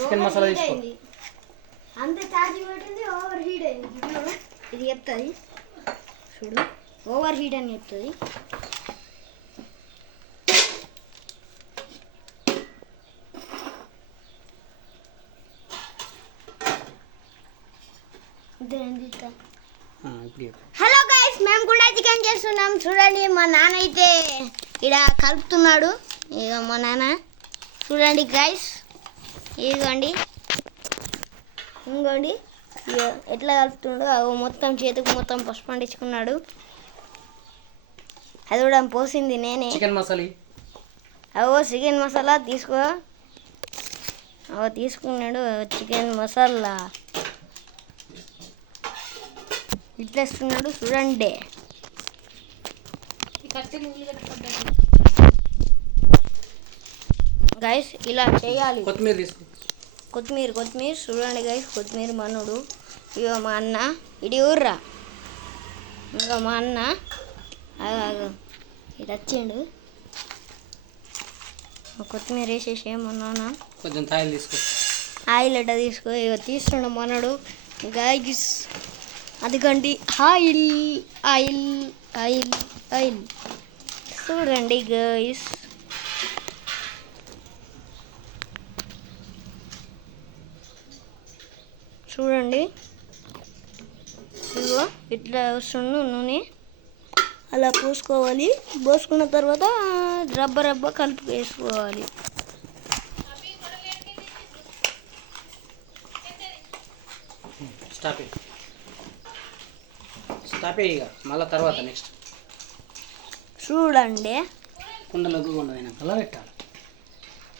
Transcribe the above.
Chicken masala తీసుకో. అంత charging పెట్టింది ఓవర్ హీట్ అయింది. ఇది చెప్తుంది చూడు, ఓవర్ హీట్ అని చెప్తుంది. హలో గైస్, మేము కూడా చికెన్ చేస్తున్నాం. చూడండి మా నాన్న అయితే ఇక్కడ కలుపుతున్నాడు. ఇక మా నాన్న చూడండి గైస్, ఇదిగోండి ఇంకోండి ఇక ఎట్లా కలుపుతుండో. అవి మొత్తం చేతికి మొత్తం పసుపు అంటించుకున్నాడు. అది కూడా పోసింది నేనే. చికెన్ మసాలా అవో చికెన్ మసాలా తీసుకో. అవో తీసుకున్నాడు చికెన్ మసాలా. ఇట్లా వేస్తున్నాడు చూడండి. గైస్ ఇలా చేయాలి. కొత్తిమీర తీసుకో. కొత్తిమీర చూడండి గైస్, కొత్తిమీర మనోడు. ఇగో మా అన్న ఇడి ఊర్రా. ఇంకా మా అన్న ఇది వచ్చిండు. కొత్తిమీర వేసేసి ఏమన్నా కొంచెం ఆయిల్ తీసుకో. ఆయిల్ ఎట్ట తీసుకో. ఇక తీస్తుండ మనోడు గైస్. అదిగండి ఆయిల్ ఆయిల్ ఆయిల్ ఆయిల్. చూడండి గైస్, చూడండి ఇగో ఇట్లా వస్తుండు నూనె. అలా పోసుకోవాలి. పోసుకున్న తర్వాత రబ్బ కలిపి వేసుకోవాలి. స్టాప్ ఇక మళ్ళీ తర్వాత నెక్స్ట్ చూడండి. కుండలోకి కొండ అయినా కల పెట్టాలి.